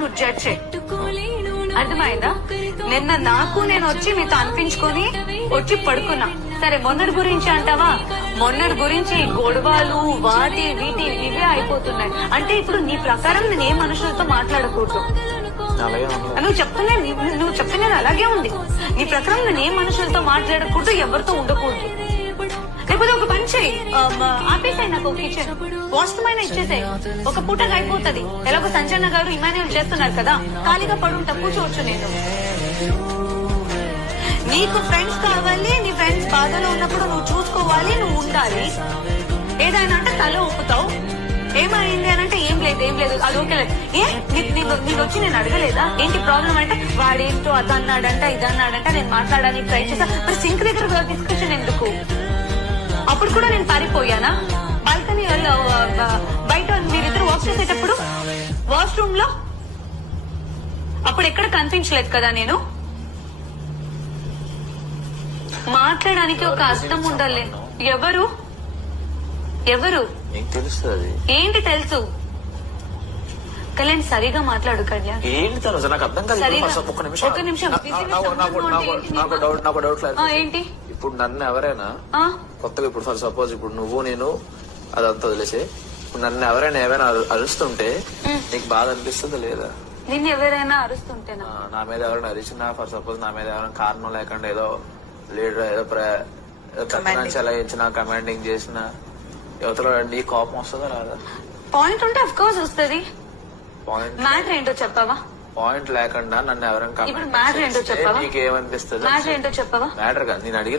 నువ్వు జడ్జ్ చేయి. అర్థమైందా? నిన్న నాకు నేను వచ్చి మీతో అనిపించుకొని వచ్చి పడుకున్నా. సరే మొన్నటి గురించి అంటావా? మొన్నటి గురించి గొడవలు వాటి వీటి ఇవే అయిపోతున్నాయి. అంటే ఇప్పుడు నీ ప్రకారం నేను ఏ మనుషులతో మాట్లాడకూడదు. నువ్వు చెప్తున్నా అలాగే ఉంది. నీ ప్రకారం నేను ఏ మనుషులతో మాట్లాడకూడదు, ఎవరితో ఉండకూడదు. లేకపోతే ఒక పని చేయి, ఆపేసాయి నాకు కిచెన్ వాష్రూమ్ ఇచ్చేసాయి. ఒక పూటగా అయిపోతుంది. ఎలాగో సంజయ్ గారు ఇమాన్యుల్ చేస్తున్నారు కదా, ఖాళీగా పడుంటా కూర్చోవచ్చు. నేను నీకు ఫ్రెండ్స్ కావాలి, నీ ఫ్రెండ్స్ బాధలో ఉన్నప్పుడు నువ్వు చూసుకోవాలి, నువ్వు ఉండాలి. ఏదైనా అంటే తల ఊపుతావు. ఏమైంది అని అంటే ఏం లేదు అది ఓకే లేదు. నేను వచ్చి నేను అడగలేదా ఏంటి ప్రాబ్లం అంటే వాడేంటో అది అన్నాడంట ఇది అన్నాడంట నేను మాట్లాడడానికి ట్రై చేసా. మరి సింక్ దగ్గర డిస్కషన్ ఎందుకు? అప్పుడు కూడా నేను పారిపోయానా? బాల్కనీ బయట మీరిద్దరు వాక్ చేసేటప్పుడు వాష్రూమ్ లో అప్పుడు ఎక్కడ కనిపించలేదు కదా. నేను మాట్లాడడానికి ఒక అర్థం ఉండాలి. ఎవరు ఏంటి తెలుసు? కళ్యాణ్ సరిగా మాట్లాడు కళ్యాణ్. ఏంటి తను నాకు అర్థం కాదు. ఒక నిమిషం నాకు డౌట్ ఏంటి? ఇప్పుడు నన్ను ఎవరైనా కొత్తగా ఇప్పుడు ఫర్ సపోజ్ ఇప్పుడు నువ్వు నేను అదంతా వదిలేసే ఇప్పుడు నన్ను ఎవరైనా అరుస్తుంటే నీకు బాధ అనిపిస్తుందా లేదా? నిన్ను ఎవరైనా అరుస్తుంటేనా? నా మీద ఎవరైనా అరిచినా ఫర్ సపోజ్ నా మీద ఎవరైనా కారణం లేకుండా ఏదో లీడర్ ఏదో చలాయించిన కమాండింగ్ చేసిన యువతలో నీ కోపం వస్తుందా రాదా? పాయింట్ ఉంటే అఫ్ కోర్స్ వస్తుంది. పాయింట్ మ్యాటర్ ఏంటో చెప్పావా? పాయింట్ లేకుండా నన్ను ఎవరైనా మ్యాటర్ ఏంటో చెప్పావా? నీకేమనిపిస్తుంది? మ్యాటర్ ఏంటో చెప్పావా? మ్యాటర్ కాదు నేను అడిగిన